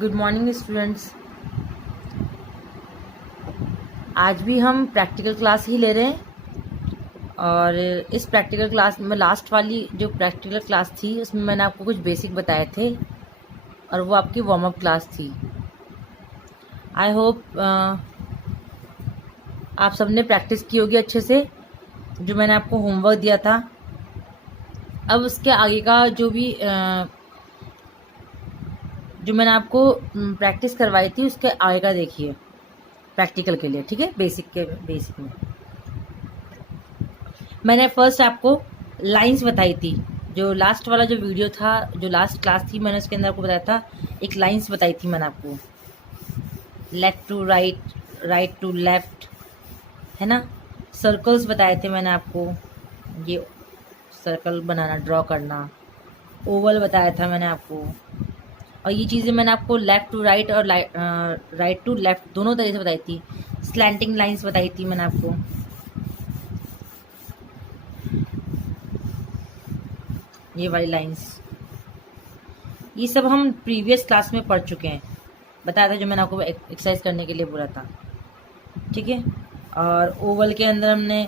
Good morning students. आज भी हम प्रैक्टिकल क्लास ही ले रहे हैं और इस प्रैक्टिकल क्लास में लास्ट वाली जो प्रैक्टिकल क्लास थी उसमें मैंने आपको कुछ बेसिक बताए थे और वो आपकी वार्म अप क्लास थी। आई होप आप सबने प्रैक्टिस की होगी अच्छे से जो मैंने आपको होमवर्क दिया था। अब उसके आगे का जो मैंने आपको प्रैक्टिस करवाई थी उसके आगे का देखिए प्रैक्टिकल के लिए, ठीक है। बेसिक में मैंने फर्स्ट आपको लाइंस बताई थी। जो लास्ट वाला जो वीडियो था, जो लास्ट क्लास थी, मैंने उसके अंदर आपको बताया था, एक लाइंस बताई थी मैंने आपको, left to right, right to left, है ना। सर्कल्स बताए थे मैंने आपको, ये सर्कल बनाना, ड्रॉ करना। ओवल बताया था मैंने आपको, और ये चीज़ें मैंने आपको लेफ़्ट टू राइट और राइट टू लेफ़्ट दोनों तरीके से बताई थी। स्लैंटिंग लाइंस बताई थी मैंने आपको, ये वाली लाइंस। ये सब हम प्रीवियस क्लास में पढ़ चुके हैं, बताया था जो मैंने आपको एक्सरसाइज करने के लिए बोला था, ठीक है। और ओवल के अंदर हमने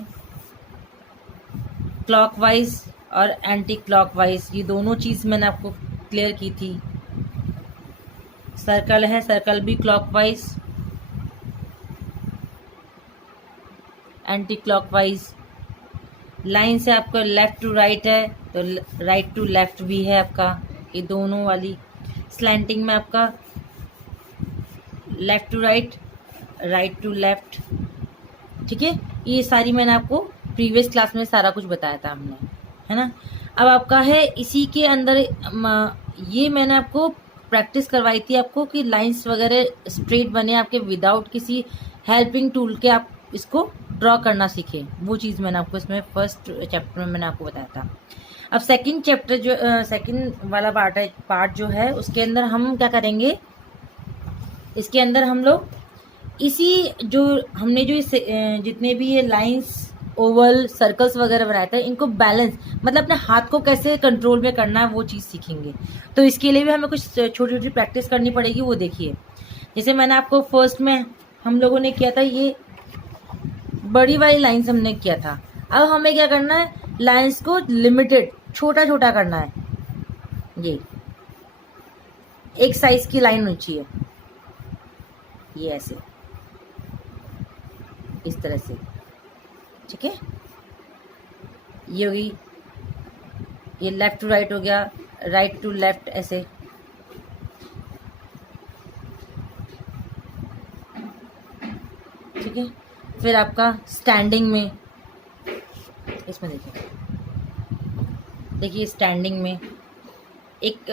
क्लॉकवाइज और एंटी क्लॉकवाइज ये दोनों चीज़ मैंने आपको क्लियर की थी। सर्कल है, सर्कल भी क्लॉकवाइज, एंटी क्लॉकवाइज। लाइन से आपका लेफ्ट टू राइट है तो राइट टू लेफ्ट भी है आपका, ये दोनों वाली। स्लैंटिंग में आपका left to right, right to left, ठीक है। ये सारी मैंने आपको प्रीवियस क्लास में सारा कुछ बताया था हमने, है ना। अब आपका है इसी के अंदर ये मैंने आपको प्रैक्टिस करवाई थी आपको कि लाइंस वगैरह स्ट्रेट बने आपके विदाउट किसी हेल्पिंग टूल के आप इसको ड्रॉ करना सीखें। वो चीज़ मैंने आपको इसमें फर्स्ट चैप्टर में मैंने आपको बताया था। अब सेकंड चैप्टर जो सेकंड वाला पार्ट जो है उसके अंदर हम क्या करेंगे, इसके अंदर हम लोग इसी जो हमने जो जितने भी ये लाइंस, ओवल, सर्कल्स वगैरह बनाए थे, इनको बैलेंस मतलब अपने हाथ को कैसे कंट्रोल में करना है वो चीज़ सीखेंगे। तो इसके लिए भी हमें कुछ छोटी छोटी प्रैक्टिस करनी पड़ेगी। वो देखिए, जैसे मैंने आपको फर्स्ट में हम लोगों ने किया था, ये बड़ी वाली लाइंस हमने किया था। अब हमें क्या करना है, लाइंस को लिमिटेड छोटा छोटा करना है। ये एक साइज की लाइन होनी चाहिए, ये ऐसे इस तरह से, ठीक है। ये होगी, ये लेफ्ट टू राइट हो गया, राइट टू लेफ्ट ऐसे, ठीक है। फिर आपका स्टैंडिंग में, इसमें देखिए स्टैंडिंग में एक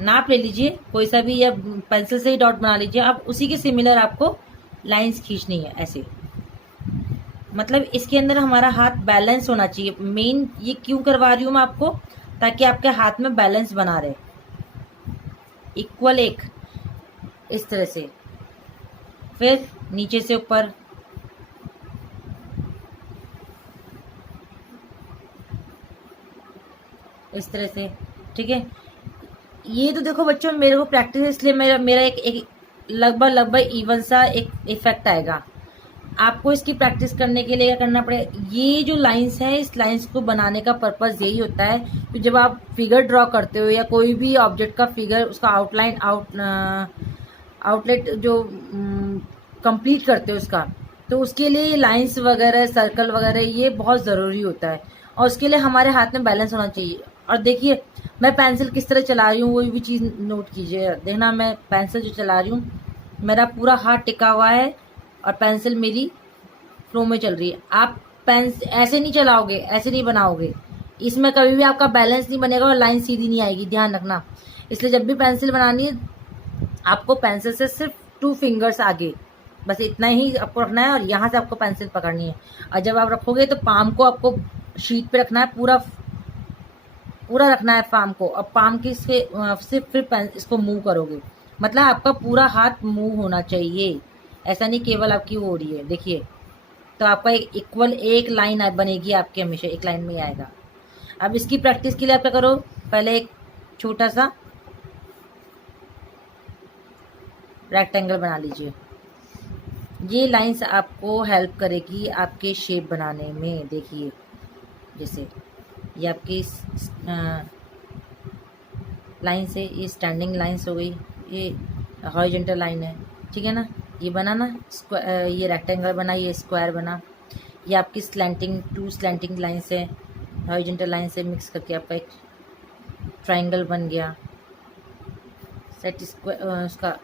नाप ले लीजिए कोई सा भी, या पेंसिल से ही डॉट बना लीजिए आप, उसी के सिमिलर आपको लाइंस खींचनी है ऐसे। मतलब इसके अंदर हमारा हाथ बैलेंस होना चाहिए। मेन ये क्यों करवा रही हूँ मैं आपको, ताकि आपके हाथ में बैलेंस बना रहे, इक्वल एक, इस तरह से। फिर नीचे से ऊपर, इस तरह से, ठीक है। ये तो देखो बच्चों, मेरे को प्रैक्टिस इसलिए मेरा मेरा एक लगभग इवन सा एक इफेक्ट आएगा। आपको इसकी प्रैक्टिस करने के लिए क्या करना पड़ेगा, ये जो लाइंस है, इस लाइंस को बनाने का पर्पस यही होता है कि जब आप फिगर ड्रॉ करते हो या कोई भी ऑब्जेक्ट का फिगर, उसका आउटलाइन आउटलेट जो कंप्लीट करते हो उसका, तो उसके लिए ये लाइंस वगैरह, सर्कल वगैरह ये बहुत ज़रूरी होता है। और उसके लिए हमारे हाथ में बैलेंस होना चाहिए। और देखिए मैं पेंसिल किस तरह चला रही हूँ, वो भी चीज़ नोट कीजिए। देखना, मैं पेंसिल जो चला रही हूँ, मेरा पूरा हाथ टिका हुआ है और पेंसिल मेरी फ्लो में चल रही है। आप पेंस ऐसे नहीं चलाओगे, ऐसे नहीं बनाओगे, इसमें कभी भी आपका बैलेंस नहीं बनेगा और लाइन सीधी नहीं आएगी, ध्यान रखना। इसलिए जब भी पेंसिल बनानी है, आपको पेंसिल से सिर्फ 2 फिंगर्स आगे, बस इतना ही आपको रखना है, और यहाँ से आपको पेंसिल पकड़नी है। और जब आप रखोगे तो पाम को आपको शीट पे रखना है, पूरा पूरा रखना है पाम को। और पाम की से फिर इसको मूव करोगे, मतलब आपका पूरा हाथ मूव होना चाहिए, ऐसा नहीं केवल आपकी वो हो रही है। देखिए, तो आपका इक्वल एक लाइन बनेगी आपकी, हमेशा एक लाइन में ही आएगा। अब इसकी प्रैक्टिस के लिए आप क्या करो, पहले एक छोटा सा रेक्टेंगल बना लीजिए। ये लाइंस आपको हेल्प करेगी आपके शेप बनाने में। देखिए जैसे ये आपकी लाइन्स है, ये स्टैंडिंग लाइन्स हो गई, ये हॉरिजॉन्टल लाइन है, ठीक है ना। ये बना ना ये रेक्टेंगल बना, ये स्क्वायर बना। ये आपकी स्लैंटिंग, 2 स्लैंटिंग लाइन्स है, हॉरिजॉन्टल लाइन से मिक्स करके आपका एक ट्रायंगल बन गया। सेट स्क्वायर, उसका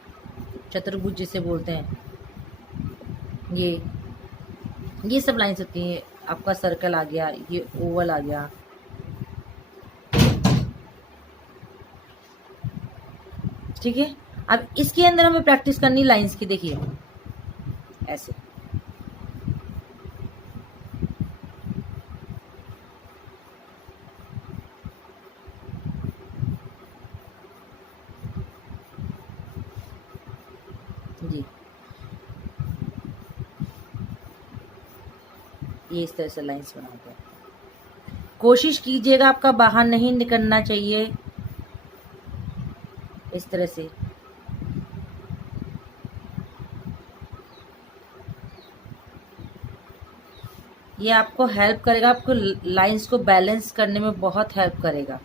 चतुर्भुज जिसे बोलते हैं, ये सब लाइन्स होती हैं। आपका सर्कल आ गया, ये ओवल आ गया, ठीक है। अब इसके अंदर हमें प्रैक्टिस करनी लाइंस की। देखिए ऐसे, जी ये इस तरह से लाइंस बनाते हैं। कोशिश कीजिएगा आपका बाहर नहीं निकलना चाहिए, इस तरह से। ये आपको हेल्प करेगा, आपको लाइंस को बैलेंस करने में बहुत हेल्प करेगा।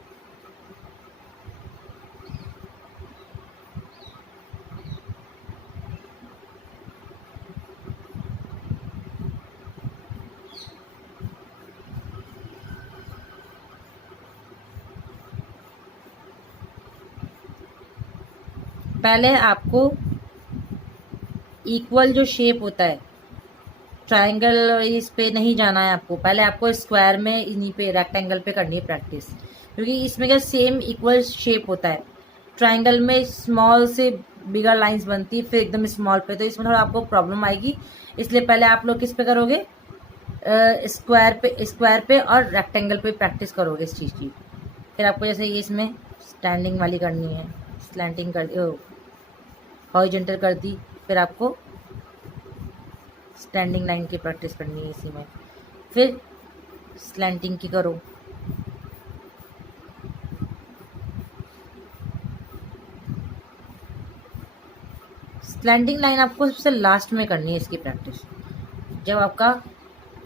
पहले आपको इक्वल जो शेप होता है, ट्रायंगल, इस पे नहीं जाना है आपको। पहले आपको स्क्वायर में, इन्हीं पे रेक्टेंगल पे करनी है प्रैक्टिस, क्योंकि इसमें क्या सेम इक्वल शेप होता है। ट्रायंगल में स्मॉल से बिगर लाइंस बनती है, फिर एकदम स्मॉल पे, तो इसमें थोड़ा आपको प्रॉब्लम आएगी। इसलिए पहले आप लोग किस पे करोगे, स्क्वायर पे और रेक्टेंगल पे प्रैक्टिस करोगे इस चीज़ की। फिर आपको जैसे ये इसमें स्टैंडिंग वाली करनी है, स्लैंटिंग कर दी, हॉरिजॉन्टल कर दी, फिर आपको स्टैंडिंग लाइन की प्रैक्टिस करनी है इसी में, फिर स्लैंटिंग की करो। स्लैंटिंग लाइन आपको सबसे लास्ट में करनी है इसकी प्रैक्टिस, जब आपका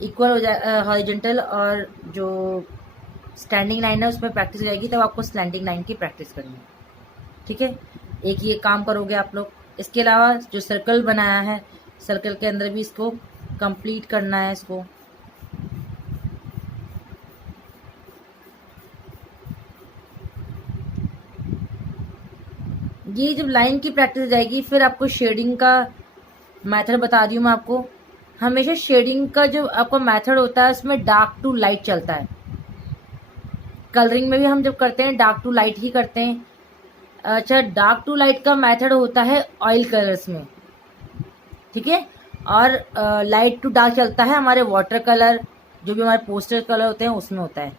इक्वल हो जाए हॉरिजॉन्टल और जो स्टैंडिंग लाइन है उसमें प्रैक्टिस हो जाएगी, तब आपको स्लैंटिंग लाइन की प्रैक्टिस करनी है, ठीक है। एक ये काम करोगे आप लोग। इसके अलावा जो सर्कल बनाया है, सर्कल के अंदर भी इसको कंप्लीट करना है इसको। ये जब लाइन की प्रैक्टिस हो जाएगी, फिर आपको शेडिंग का मेथड बता रही हूँ मैं आपको। हमेशा शेडिंग का जो आपका मेथड होता है उसमें डार्क टू लाइट चलता है। कलरिंग में भी हम जब करते हैं डार्क टू लाइट ही करते हैं। अच्छा, डार्क टू लाइट का मेथड होता है ऑयल कलर्स में, ठीक है। और लाइट टू डार्क चलता है हमारे वाटर कलर, जो भी हमारे पोस्टर कलर होते हैं उसमें होता है।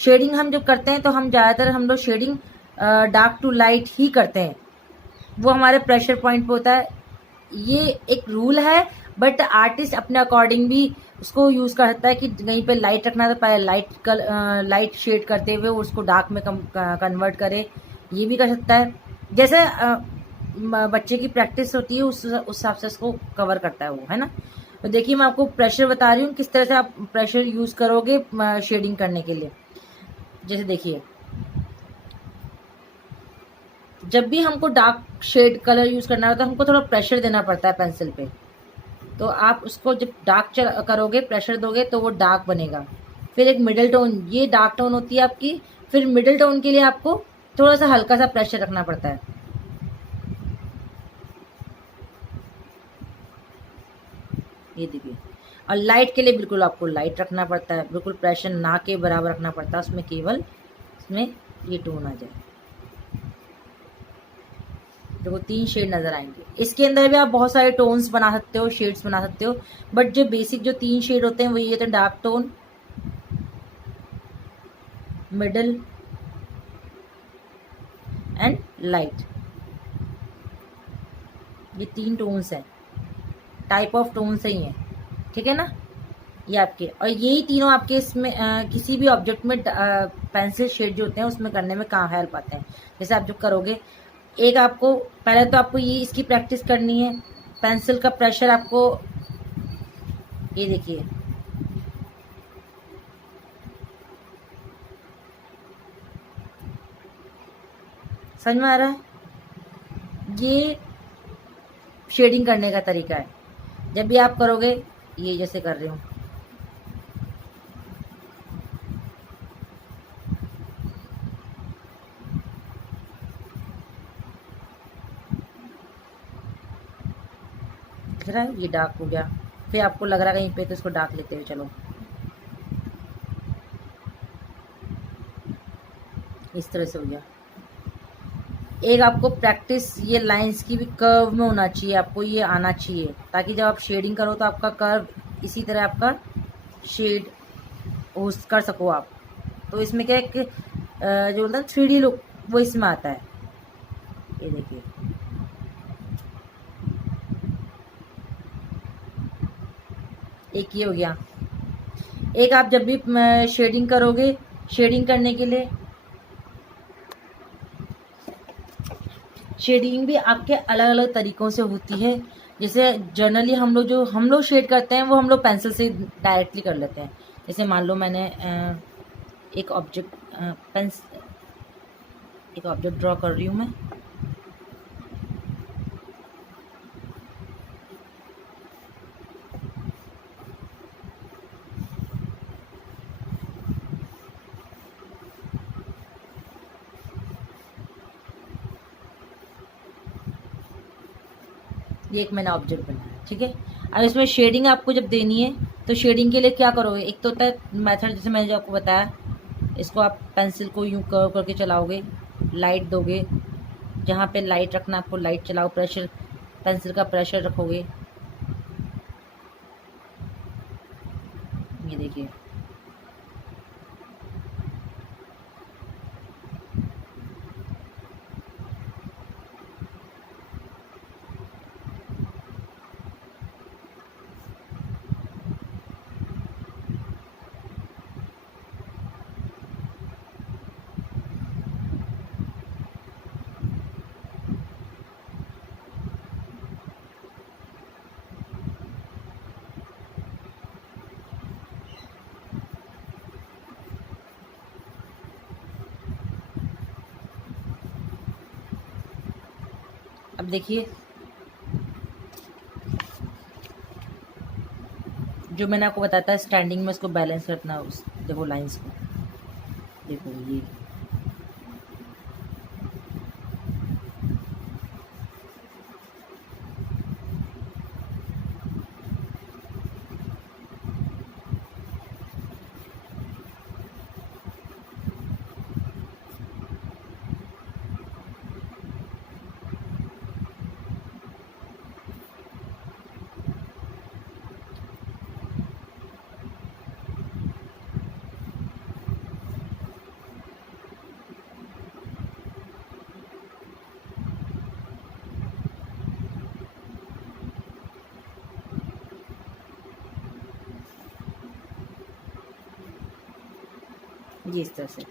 शेडिंग हम जब करते हैं तो हम ज़्यादातर हम लोग शेडिंग डार्क टू लाइट ही करते हैं, वो हमारे प्रेशर पॉइंट पे होता है। ये एक रूल है, बट आर्टिस्ट अपने अकॉर्डिंग भी उसको यूज़ कर सकता है कि कहीं पे लाइट रखना है तो पहले लाइट शेड करते हुए उसको डार्क में कन्वर्ट करे, ये भी कर सकता है। जैसे बच्चे की प्रैक्टिस होती है उस हिसाब से उसको कवर करता है वो, है ना। तो देखिए मैं आपको प्रेशर बता रही हूँ किस तरह से आप प्रेशर यूज़ करोगे शेडिंग करने के लिए। जैसे देखिए, जब भी हमको डार्क शेड कलर यूज़ करना होता है हमको थोड़ा प्रेशर देना पड़ता है पेंसिल पे। तो आप उसको जब डार्क करोगे, प्रेशर दोगे तो वो डार्क बनेगा। फिर एक मिडिल टोन, ये डार्क टोन होती है आपकी। फिर मिडिल टोन के लिए आपको थोड़ा सा हल्का सा प्रेशर रखना पड़ता है। ये देखिए, और लाइट के लिए बिल्कुल आपको लाइट रखना पड़ता है, बिल्कुल प्रेशर ना के बराबर रखना पड़ता है उसमें, केवल इसमें ये टोन आ जाए। देखो 3 शेड नजर आएंगे। इसके अंदर भी आप बहुत सारे टोन्स बना सकते हो, शेड्स बना सकते हो, बट जो बेसिक जो 3 शेड होते हैं वो ये तो dark tone, middle and light. ये 3 टोन्स हैं, टाइप ऑफ टोन्स ही हैं, ठीक है ना। ये आपके, और यही तीनों आपके इसमें किसी भी ऑब्जेक्ट में पेंसिल शेड जो होते हैं उसमें करने में कहाँ हेल्प आते हैं। जैसे आप जो करोगे एक आपको पहले तो आपको ये इसकी प्रैक्टिस करनी है। पेंसिल का प्रेशर आपको, ये देखिए, समझ में आ रहा है? ये शेडिंग करने का तरीका है। जब भी आप करोगे, ये जैसे कर रही हूँ, दिख रहा है ये डार्क हो गया। फिर आपको लग रहा है कहीं पे, तो इसको डार्क लेते हुए चलो, इस तरह से हो गया। एक आपको प्रैक्टिस ये लाइंस की भी कर्व में होना चाहिए, आपको ये आना चाहिए, ताकि जब आप शेडिंग करो तो आपका कर्व इसी तरह आपका शेड कर सको आप। तो इसमें क्या एक जो बोलते हैं 3D लुक, वो इसमें आता है। ये देखिए, एक ये हो गया। एक आप जब भी शेडिंग करोगे, शेडिंग करने के लिए, शेडिंग भी आपके अलग अलग तरीक़ों से होती है। जैसे जनरली हम लोग शेड करते हैं, वो हम लोग पेंसिल से डायरेक्टली कर लेते हैं। जैसे मान लो मैंने एक ऑब्जेक्ट ड्रॉ कर रही हूँ मैं। ये एक मैंने ऑब्जेक्ट बनाया, ठीक है। अब इसमें शेडिंग आपको जब देनी है, तो शेडिंग के लिए क्या करोगे, एक तो होता है मेथड, जैसे मैंने जो आपको बताया, इसको आप पेंसिल को यूं कर्व करके चलाओगे, लाइट दोगे, जहाँ पे लाइट रखना आपको लाइट चलाओ, प्रेशर, पेंसिल का प्रेशर रखोगे, ये देखिए। अब देखिए, जो मैंने आपको बताया था स्टैंडिंग में इसको बैलेंस करना, उस देखो लाइंस को, देखो ये इस तरह से।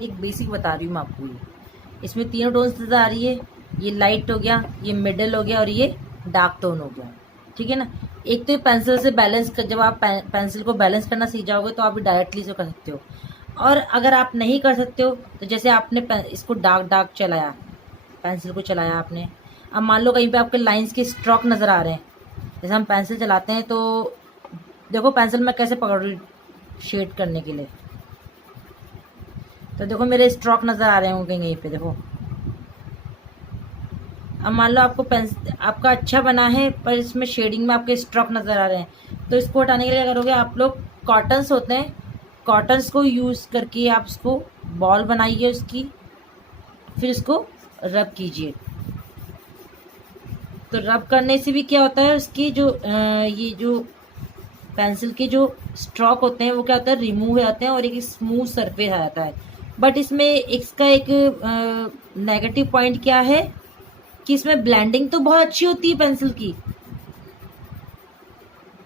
एक बेसिक बता रही हूँ मैं आपको, ये इसमें तीनों टोन्स नज़र आ रही है, ये लाइट हो गया, ये मिडल हो गया, और ये डार्क टोन हो गया, ठीक है ना। एक तो पेंसिल से बैलेंस कर, जब आप पेंसिल को बैलेंस करना सीख जाओगे तो आप डायरेक्टली से कर सकते हो। और अगर आप नहीं कर सकते हो, तो जैसे आपने इसको डार्क चलाया, पेंसिल को चलाया आपने, अब मान लो कहीं पे आपके लाइंस के स्ट्रोक नज़र आ रहे हैं, जैसे हम पेंसिल चलाते हैं तो देखो पेंसिल मैं कैसे पकड़ रही शेड करने के लिए, तो देखो मेरे स्ट्रोक नज़र आ रहे होंगे कहीं पे, देखो। अब मान लो आपको आपका अच्छा बना है, पर इसमें शेडिंग में आपके स्ट्रोक नज़र आ रहे हैं, तो इसको हटाने के लिए क्या करोगे आप लोग, कॉटन्स होते हैं, कॉटन्स को यूज़ करके आप इसको बॉल बनाइए उसकी, फिर इसको रब कीजिए। तो रब करने से भी क्या होता है, उसकी जो ये जो पेंसिल के जो स्ट्रोक होते हैं वो क्या होता है, रिमूव हो जाते हैं, और एक स्मूथ सरफेस आ जाता है। बट इसमें इसका एक नेगेटिव पॉइंट क्या है कि इसमें ब्लेंडिंग तो बहुत अच्छी होती है पेंसिल की,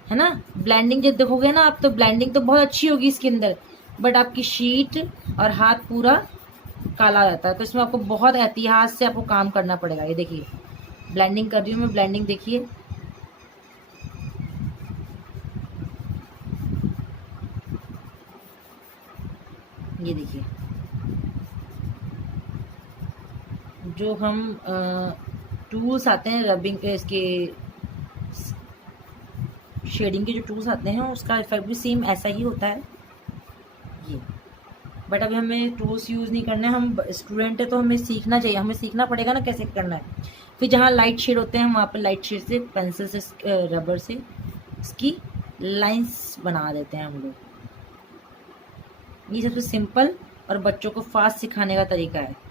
है ना। ब्लेंडिंग जब देखोगे ना आप, तो ब्लेंडिंग तो बहुत अच्छी होगी इसके अंदर, बट आपकी शीट और हाथ पूरा काला हो जाता है। तो इसमें आपको बहुत एहतियात से आपको काम करना पड़ेगा। ये देखिए ब्लेंडिंग कर रही हूँ मैं, ब्लेंडिंग देखिए। ये देखिए जो हम टूल्स आते हैं रबिंग के, इसके शेडिंग के जो टूल्स आते हैं, उसका इफेक्ट भी सेम ऐसा ही होता है ये। बट अभी हमें टूल्स यूज़ नहीं करना है, हम स्टूडेंट है तो हमें सीखना चाहिए, हमें सीखना पड़ेगा ना कैसे करना है। फिर जहाँ लाइट शेड होते हैं वहाँ पर लाइट शेड से पेंसिल से रबर से इसकी लाइंस बना देते हैं हम लोग। ये सबसे सिंपल और बच्चों को फास्ट सिखाने का तरीका है।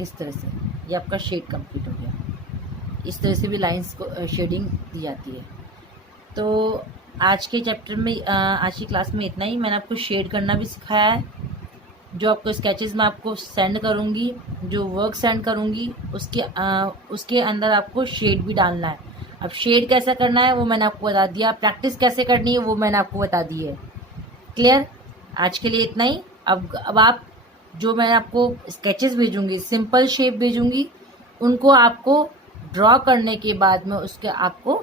इस तरह से ये आपका शेड कंप्लीट हो गया। इस तरह से भी लाइंस को शेडिंग दी जाती है। तो आज के चैप्टर में आज की क्लास में इतना ही। मैंने आपको शेड करना भी सिखाया है। जो आपको स्केचेस मैं आपको सेंड करूँगी, जो वर्क सेंड करूँगी, उसके अंदर आपको शेड भी डालना है। अब शेड कैसे करना है वो मैंने आपको बता दिया, प्रैक्टिस कैसे करनी है वो मैंने आपको बता दी है। क्लियर? आज के लिए इतना ही। अब आप जो मैं आपको स्केचेस भेजूंगी, सिंपल शेप भेजूंगी, उनको आपको ड्रॉ करने के बाद में उसके आपको